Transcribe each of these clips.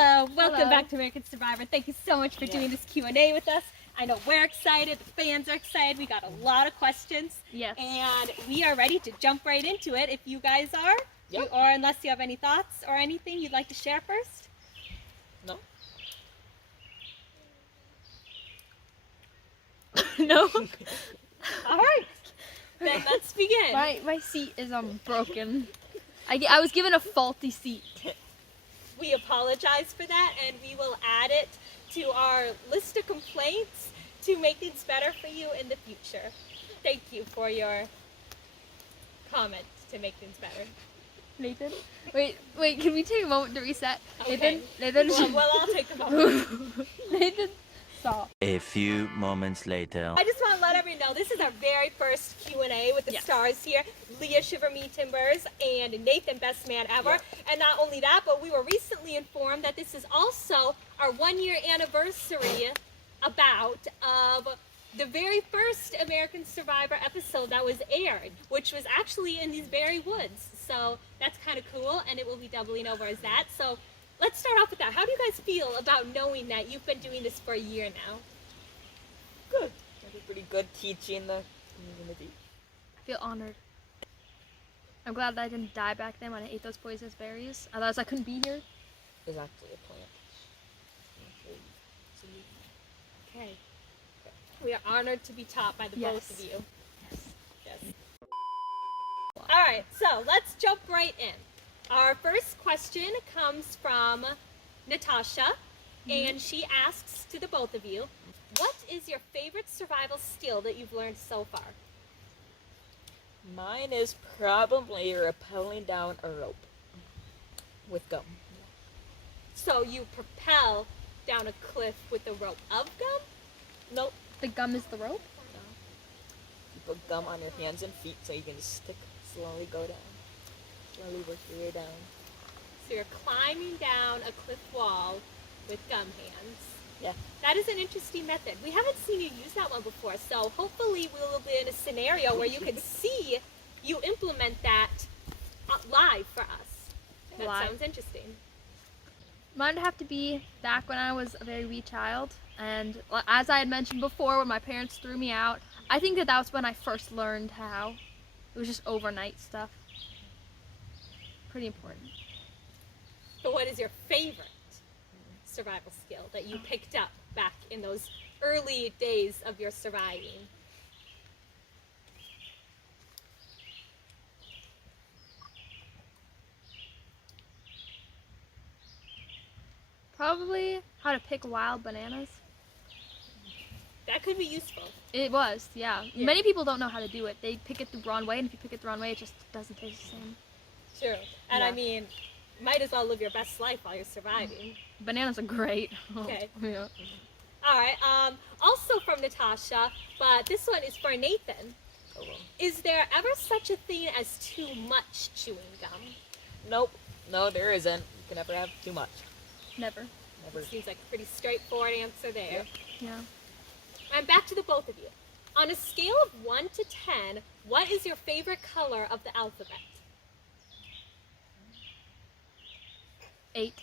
Hello, welcome Hello. back to American Survivor. Thank you so much for doing this Q&A with us. I know we're excited, the fans are excited, we got a lot of questions. Yes. And we are ready to jump right into it if you guys are. Yep. Or unless you have any thoughts or anything you'd like to share first. No? No. All right, then let's begin. My seat is broken. I was given a faulty seat. We apologize for that, and we will add it to our list of complaints to make things better for you in the future. Thank you for your comment to make things better. Nathan? Wait, can we take a moment to reset? Okay. Nathan? Well, I'll take a moment. Nathan, stop. A few moments later. I just want to let everyone know this is our very first Q&A with the Yes. stars here, Leah Shiver Me Timbers and Nathan Best Man Ever. And not only that, but we were recently informed that this is also our 1-year anniversary of the very first American Survivor episode that was aired, which was actually in these very woods. So that's kind of cool, and it will be doubling over as that. So let's start off with that. How do you guys feel about knowing that you've been doing this for a year now? Good. I did pretty good teaching the community. I feel honored. I'm glad that I didn't die back then when I ate those poisonous berries. Otherwise I couldn't be here. There's actually a plant. Okay. We are honored to be taught by the both of you. Yes. All right, so let's jump right in. Our first question comes from Natasha, and she asks to the both of you, what is your favorite survival skill that you've learned so far? Mine is probably rappelling down a rope with gum. So you propel down a cliff with a rope of gum? Nope. The gum is the rope? You put gum on your hands and feet so you can just slowly go down. Slowly work your way down. So you're climbing down a cliff wall with gum hands. Yeah. That is an interesting method. We haven't seen you use that one before, so hopefully we'll be in a scenario where you can see you implement that live for us. That Live. sounds interesting. Mine would have to be back when I was a very wee child, and as I had mentioned before, when my parents threw me out, I think that was when I first learned how. It was just overnight stuff. Pretty important. But what is your favorite survival skill that you picked up back in those early days of your surviving? Probably how to pick wild bananas. That could be useful. It was, yeah. Yeah. Many people don't know how to do it. They pick it the wrong way, and if you pick it the wrong way, it just doesn't taste the same. True. And I Yeah. mean, might as well live your best life while you're surviving. Bananas are great. Okay. Yeah. All right. Also from Natasha, but this one is for Nathan. Oh well. Is there ever such a thing as too much chewing gum? Nope. No, there isn't. You can never have too much. Never. Never. Seems like a pretty straightforward answer there. Yeah. And back to the both of you. On a scale of 1 to 10, what is your favorite color of the alphabet? 8.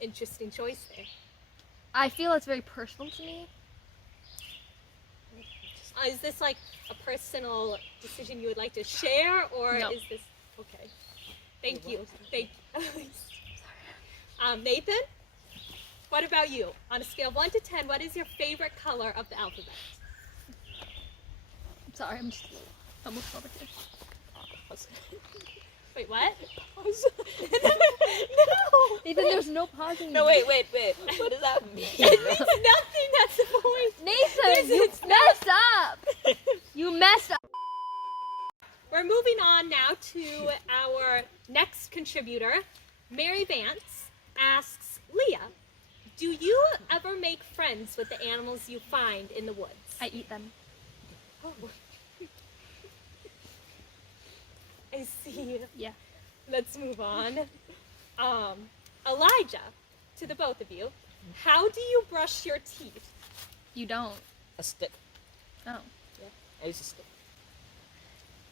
Interesting choice there. I feel it's very personal to me. Is this like a personal decision you would like to share, or No. is this okay? Thank you. Thank you. Nathan, what about you? On a scale of 1 to 10, what is your favorite color of the alphabet? I'm sorry, I'm just almost over here. Wait, what? Pause. No. Nathan, there's no pausing. No, wait. What does that mean? It means nothing. That's the point. Nathan, you messed up. You messed up. We're moving on now to our next contributor. Mary Vance asks, Leah, do you ever make friends with the animals you find in the woods? I eat them. Oh. I see. Yeah. Let's move on. Elijah, to the both of you, how do you brush your teeth? You don't. A stick. Oh. I use a stick.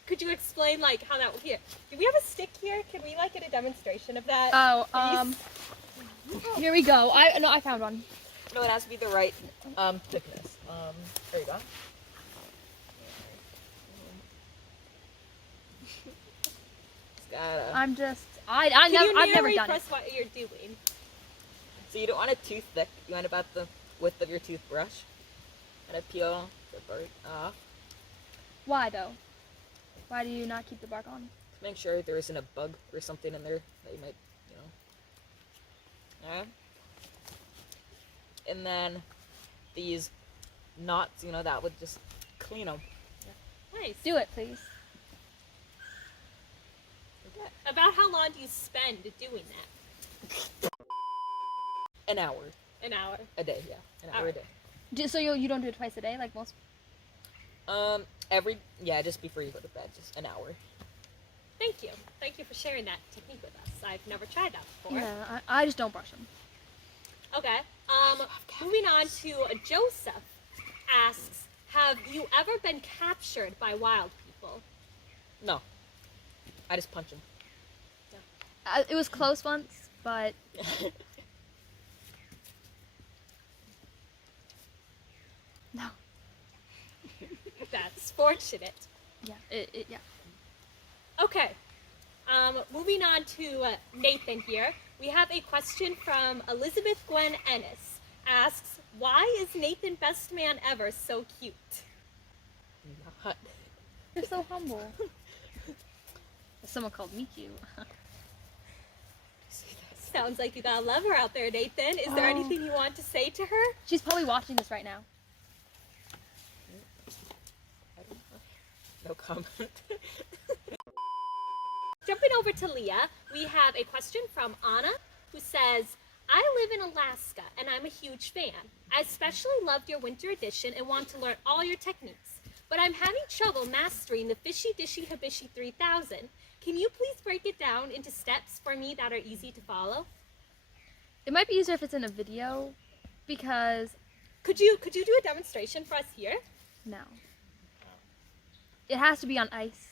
could you explain like how that here? Do we have a stick here? Can we like get a demonstration of that? Oh, here we go. I found one. No, it has to be the right thickness. There you go. It's gotta. I'm just Can you I've never narrate done for it. us what you're doing? So you don't want it too thick. You want about the width of your toothbrush. And peel the bark off Why though? Why do you not keep the bark on? to make sure there isn't a bug or something in there that you might, Alright. And then these knots, that would just clean them. Nice. Do it, please. About how long do you spend doing that? An hour An hour. a day, yeah. An hour a Alright. day. So you don't do it twice a day like most? Just before you go to bed, just an hour. Thank you. Thank you for sharing that technique with us. I've never tried that before. Yeah, I just don't brush them. Okay. Moving on to Joseph asks, have you ever been captured by wild people? No. I just punch them. It was close once, but no. That's fortunate. Yeah, yeah. Okay. Moving on to Nathan here. We have a question from Elizabeth Gwen Ennis. Asks, why is Nathan best man ever so cute? Not. You're so humble. Someone called me cute. Sounds like you got a lover out there, Nathan. Is there Oh. anything you want to say to her? She's probably watching this right now. No comment. Jumping over to Leah, we have a question from Anna who says, I live in Alaska and I'm a huge fan. I especially loved your winter edition and want to learn all your techniques, but I'm having trouble mastering the Fishy Dishy Habishi 3000. Can you please break it down into steps for me that are easy to follow? It might be easier if it's in a video, because Could you do a demonstration for us here? no. It has to be on ice.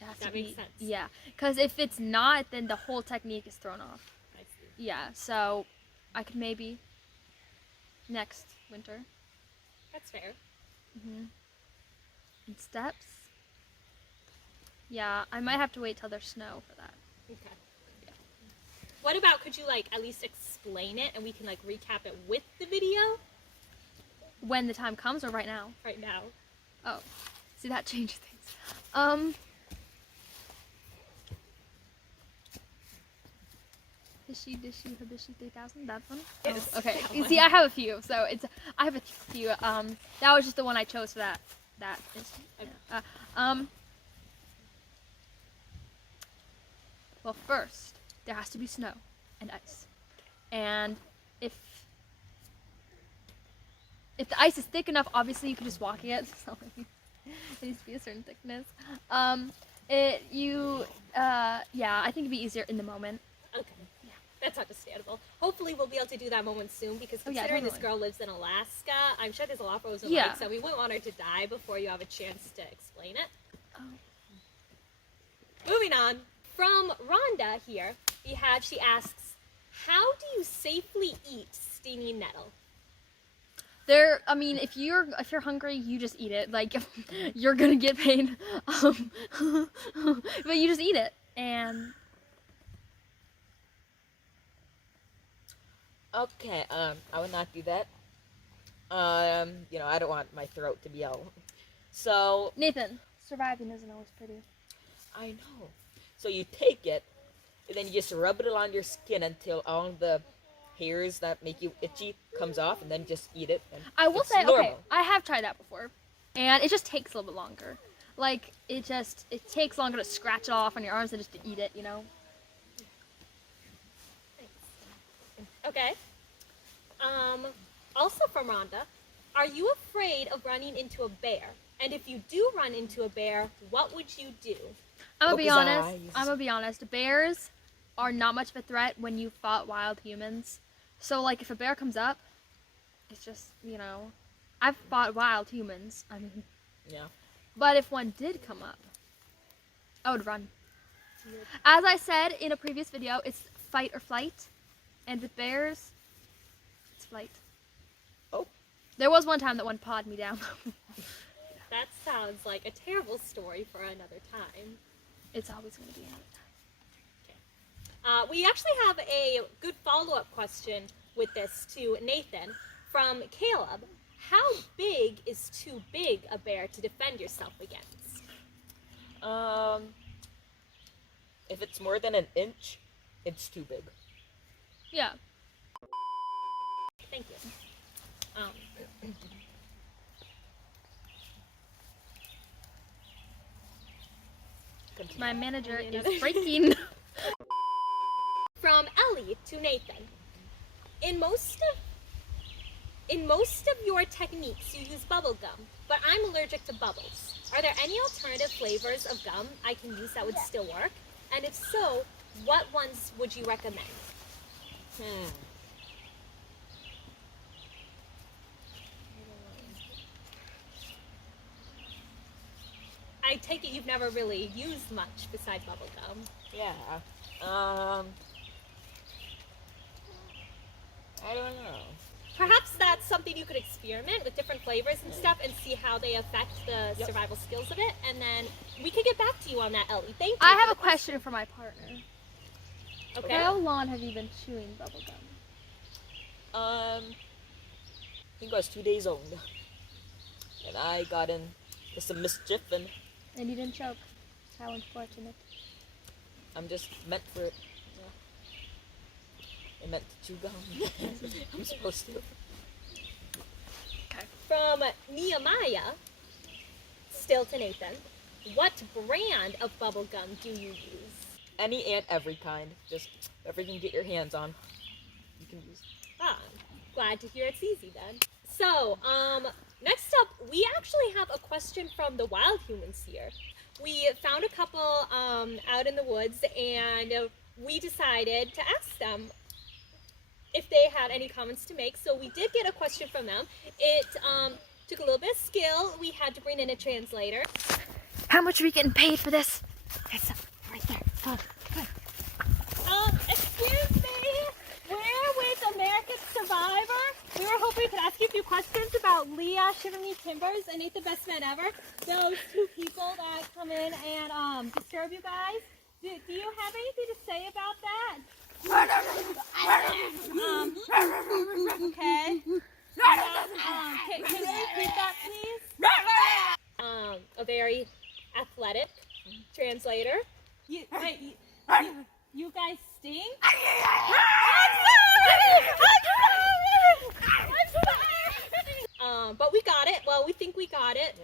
It has That to be, makes sense. Yeah, because if it's not, then the whole technique is thrown off. I see. Yeah, so I could maybe next winter. That's fair. And steps. Yeah, I might have to wait till there's snow for that. Okay. What about, could you like at least explain it and we can like recap it with the video When the time comes, or right now? right now? Oh, see, that changes things. Fishy Dishy Habishi 3000. That one. Yes, Oh, okay. that You one. see, I have a few, so I have a few. That was just the one I chose for that. That is. Yeah. Well, first there has to be snow and ice, and if the ice is thick enough, obviously you can just walk it. So it needs to be a certain thickness. Yeah, I think it'd be easier in the moment. Okay. Yeah. That's understandable. Hopefully we'll be able to do that moment soon because Oh, yeah, considering this totally. girl lives in Alaska, I'm sure there's a lot of frozen Yeah. lakes, so we wouldn't want her to die before you have a chance to explain it. Oh. Moving on, from Rhonda here, she asks, how do you safely eat stinging nettle? I mean, if you're hungry, you just eat it. Like, you're gonna get pain, but you just eat it. And Okay, I would not do that. I don't want my throat to be out. So, Nathan, surviving isn't always pretty. I know. So you take it, and then you just rub it on your skin until all the hairs that make you itchy comes off, and then just eat it. And I will it's say, okay, normal. I have tried that before, and it just takes a little bit longer. Like, it takes longer to scratch it off on your arms than just to eat it, you know? Okay. Also from Rhonda, are you afraid of running into a bear? And if you do run into a bear, what would you do? I'm gonna be Open his honest. eyes. I'm gonna be honest. Bears are not much of a threat when you fought wild humans. So, like, if a bear comes up, it's just, I've fought wild humans. I mean, Yeah. but if one did come up, I would run. As I said in a previous video, it's fight or flight. And with bears, it's flight. Oh. There was one time that one pawed me down. That sounds like a terrible story for another time. It's always going to be another time. We actually have a good follow-up question with this to Nathan from Caleb. How big is too big a bear to defend yourself against? If it's more than an inch, it's too big. Yeah. Thank you. Continue. My manager Any is other- breaking. From Ellie to Nathan. In most of your techniques, you use bubble gum, but I'm allergic to bubbles. Are there any alternative flavors of gum I can use that would still work? And if so, what ones would you recommend? I take it you've never really used much besides bubble gum. Yeah. I don't know. Perhaps that's something you could experiment with different flavors and stuff and see how they affect the Yep. survival skills of it. And then we could get back to you on that, Ellie. Thank you. I for have the a question for my partner. Okay. How long have you been chewing bubblegum? I think I was 2 days old. And I got in some mischief, and And you didn't choke. How unfortunate. I'm just meant for it. Yeah. I meant to chew gum. I'm supposed to. From Nehemiah, still to Nathan. What brand of bubble gum do you use? Any and every kind. Just whatever you can get your hands on. You can use. Ah, glad to hear it's easy then. So, next up, we actually have a question from the wild humans here. We found a couple out in the woods, and we decided to ask them if they had any comments to make. So we did get a question from them. It took a little bit of skill. We had to bring in a translator. How much are we getting paid for this? It's right there. Excuse me, we're with American Survivor. We were hoping we could ask you a few questions about Leah, Shiver Me Timbers, and Ain't the Best Man Ever. Those two people that come in and disturb you guys. Do you have anything to say about that? Okay. Can you repeat that, please? A very athletic translator. You guys sting? But we got it. Well, we think we got it.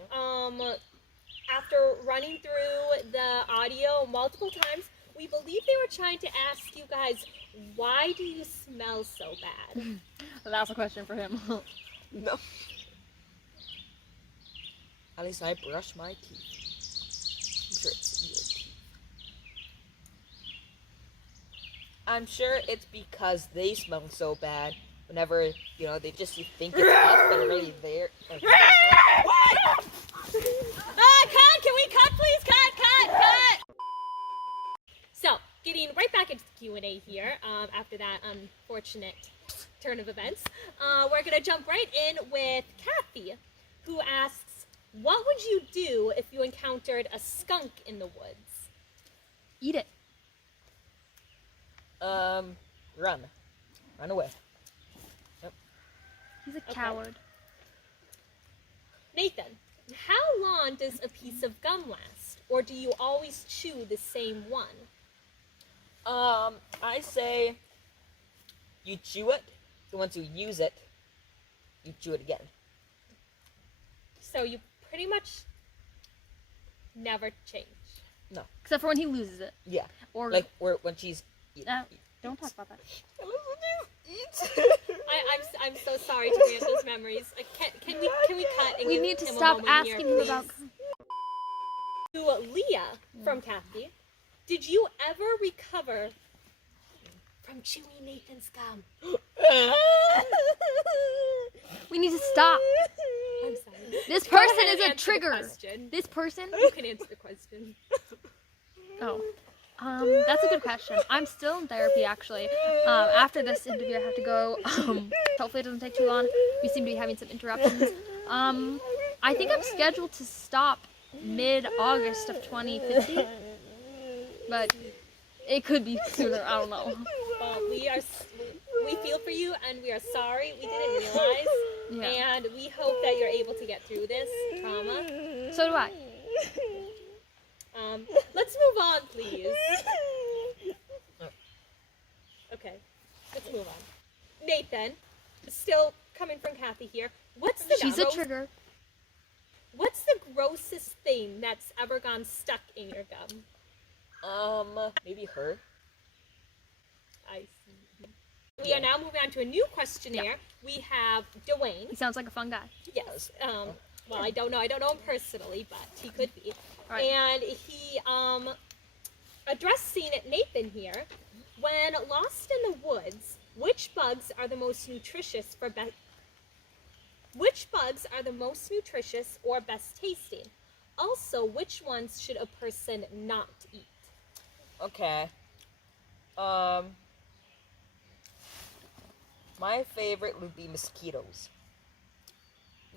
After running through the audio multiple times, we believe they were trying to ask you guys, why do you smell so bad? That's a question for him. No. At least I brush my teeth. I'm sure it's your teeth. I'm sure it's because they smell so bad. Whenever, they just you think it's us, but really they're. Cut! Can we cut, please? Cut! So, getting right back into the Q&A here, after that unfortunate turn of events, we're going to jump right in with Kathy, who asks, what would you do if you encountered a skunk in the woods? Eat it. Run away. He's a Okay. coward. Nathan, how long does a piece of gum last? Or do you always chew the same one? I say you chew it, so once you use it, you chew it again. So you pretty much never change. No. Except for when he loses it. Yeah. Or Like when she's don't talk about that. I'm so sorry to grant those memories. Can we cut and We give need to him a stop moment here, asking him please? about. To Leah from Kathy, did you ever recover from chewing Nathan's gum? We need to stop. I'm sorry. This Go person ahead is and a answer the trigger. question. This person. You can answer the question. Oh. That's a good question. I'm still in therapy actually. After this interview, I have to go. Hopefully it doesn't take too long. We seem to be having some interruptions. I think I'm scheduled to stop mid-August of 2050, but it could be sooner. I don't know. Well, we feel for you, and we are sorry. We didn't realize, Yeah. and we hope that you're able to get through this trauma. So do I. Let's move on, please. Okay, let's move on. Nathan, still coming from Kathy here. What's the She's a trigger. What's the grossest thing that's ever gone stuck in your gum? Maybe her. I see. We are now moving on to a new questionnaire. We have Dwayne. He sounds like a fun guy. Yes. Well, I don't know. I don't know him personally, but he could be. Right. And he addressing Nathan here. When lost in the woods, which bugs are the most nutritious Which bugs are the most nutritious or best tasting? Also, which ones should a person not eat? Okay. My favorite would be mosquitoes.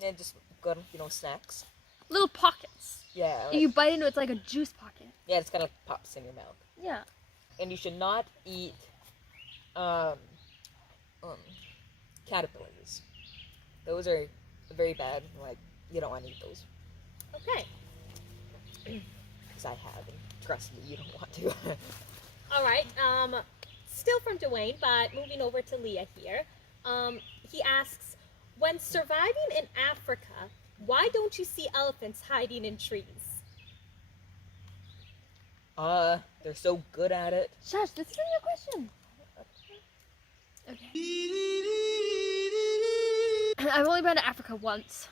And just good, snacks. Little pockets. Yeah. If you bite into it, it's like a juice pocket. Yeah, it's kind of pops in your mouth. Yeah. And you should not eat caterpillars. Those are very bad. Like, you don't want to eat those. Okay. Because I have, and trust me, you don't want to. All right. Still from Dwayne, but moving over to Leah here. He asks, when surviving in Africa, why don't you see elephants hiding in trees? They're so good at it. Shush, this isn't your question. Okay. I've only been to Africa once.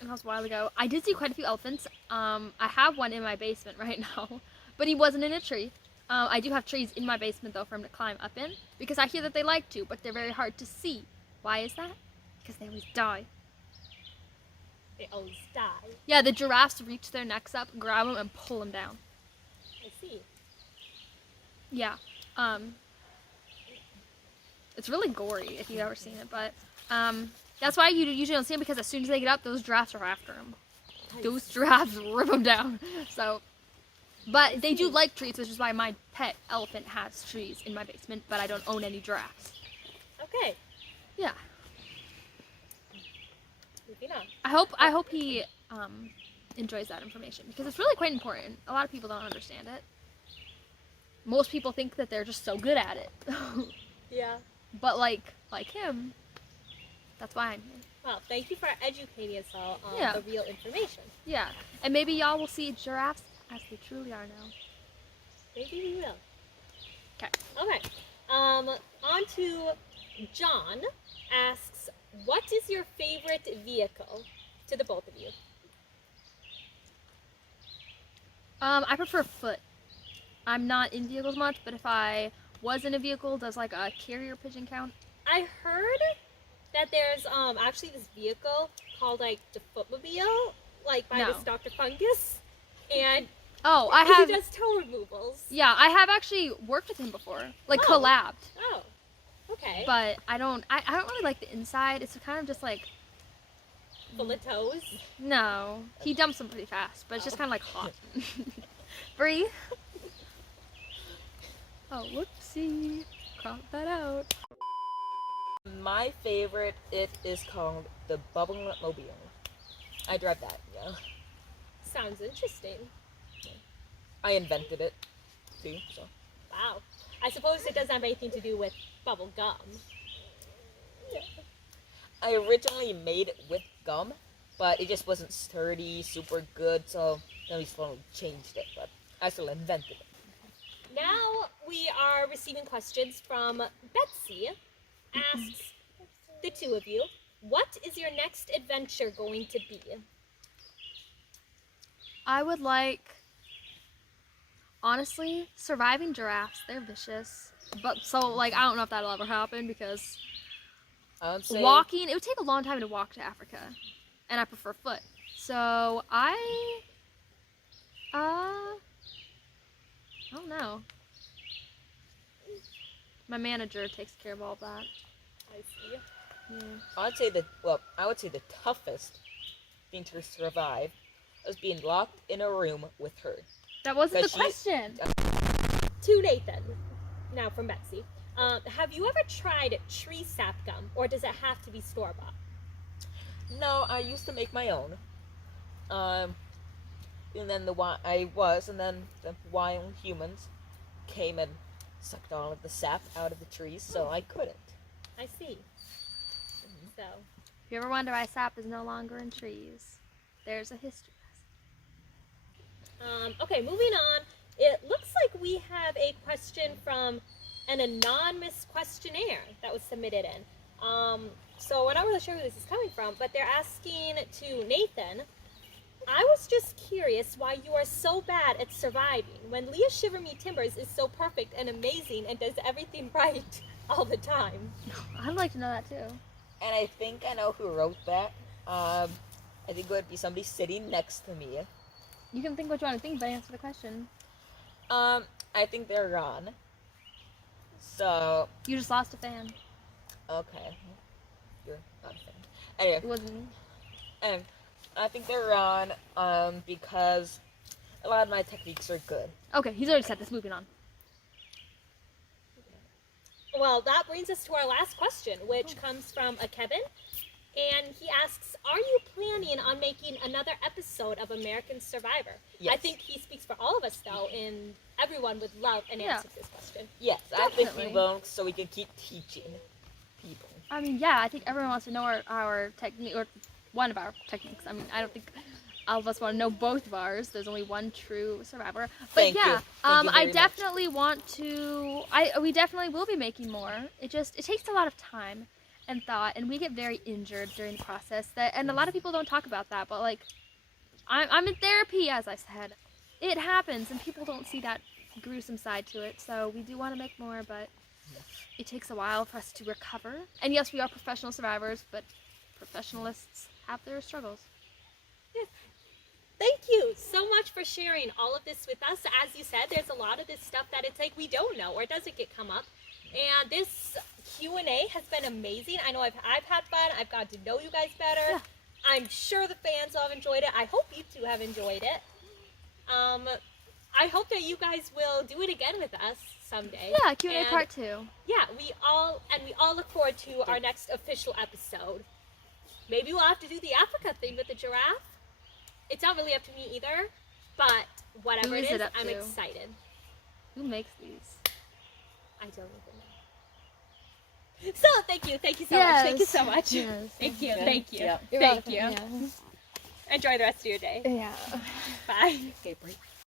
And that was a while ago. I did see quite a few elephants. I have one in my basement right now. But he wasn't in a tree. I do have trees in my basement though for him to climb up in. Because I hear that they like to, but they're very hard to see. Why is that? Because they always die. They always die. Yeah, the giraffes reach their necks up, grab them, and pull them down. I see. Yeah. It's really gory if you've ever seen it, but that's why you usually don't see them, because as soon as they get up, those giraffes are after them. Those giraffes rip them down. So, but they do like trees, which is why my pet elephant has trees in my basement, but I don't own any giraffes. Okay. Yeah. Moving on. I hope he enjoys that information, because it's really quite important. A lot of people don't understand it. Most people think that they're just so good at it. Yeah. But like him, that's why I'm here. Well, thank you for educating us all on Yeah. the real information. Yeah, and maybe y'all will see giraffes as they truly are now. Maybe we will. 'Kay. Okay. On to John asks, what is your favorite vehicle? To the both of you. I prefer foot. I'm not in vehicles much, but if I was in a vehicle, does like a carrier pigeon count? I heard that there's actually this vehicle called like the Footmobile, like by No. this Dr. Fungus, and Oh, I he have. does toe removals. Yeah, I have actually worked with him before, like Oh. collabed. Oh, okay. But I don't really like the inside. It's kind of just like, Full of toes. no, he dumps them pretty fast, but it's just kind of like hot. Breathe. Oh, whoopsie. Crop that out. My favorite, it is called the Bubble Mobile. I drive that, yeah. Sounds interesting. I invented it, too, so. Wow. I suppose it doesn't have anything to do with bubble gum. I originally made it with gum, but it just wasn't sturdy, super good, so then we slowly changed it, but I still invented it. Now we are receiving questions from Betsy. Asks the two of you, what is your next adventure going to be? I would like, honestly, surviving giraffes. They're vicious. But so, like, I don't know if that'll ever happen, because I would say walking, it would take a long time to walk to Africa. And I prefer foot. So I don't know. My manager takes care of all that. I see. Yeah. I would say the toughest thing to survive was being locked in a room with her. That wasn't the 'Cause she- question. To Nathan, now from Betsy. Have you ever tried tree sap gum, or does it have to be store bought? No, I used to make my own. And then the wild humans came and sucked all of the sap out of the trees, so I couldn't. I see. So, If you ever wonder why sap is no longer in trees, there's a history lesson. okay, moving on. It looks like we have a question from an anonymous questionnaire that was submitted in. So we're not really sure who this is coming from, but they're asking to Nathan, I was just curious why you are so bad at surviving when Leah Shiver Me Timbers is so perfect and amazing and does everything right all the time. I'd like to know that too. And I think I know who wrote that. I think it would be somebody sitting next to me. You can think what you want to think, but answer the question. I think they're Ron. So, You just lost a fan. okay. You're not a fan. Anyway, It wasn't me. and I think they're Ron, because a lot of my techniques are good. Okay, he's already said this. Moving on. Well, that brings us to our last question, which comes from a Kevin. And he asks, are you planning on making another episode of American Survivor? Yes. I think he speaks for all of us, though, and everyone would love an answer to this question. Yes, I think we Definitely. will, so we can keep teaching people. I mean, yeah, I think everyone wants to know our technique, or one of our techniques. I mean, I don't think all of us want to know both of ours. There's only one true survivor. But Thank you. yeah, Thank you I very much. definitely want to. We definitely will be making more. It takes a lot of time and thought, and we get very injured during the process. And a lot of people don't talk about that. But like, I'm in therapy, as I said. It happens, and people don't see that gruesome side to it. So we do want to make more, but it takes a while for us to recover. And yes, we are professional survivors, but professionalists have their struggles. Thank you so much for sharing all of this with us. As you said, there's a lot of this stuff that it's like we don't know or doesn't get come up. And this Q&A has been amazing. I know I've had fun. I've got to know you guys better. Yeah. I'm sure the fans all have enjoyed it. I hope you two have enjoyed it. I hope that you guys will do it again with us someday. Yeah, Q&A And part 2. yeah, we all look forward to our next official episode. Maybe we'll have to do the Africa thing with the giraffe. It's not really up to me either, but whatever Who it is is, it up I'm to? excited. Who makes these? I don't even know. So thank you so much. Thank you so much. Yes. Thank you. Yeah. Thank you. Yeah. Thank you. Enjoy the rest of your day. Yeah. Bye. Okay, break.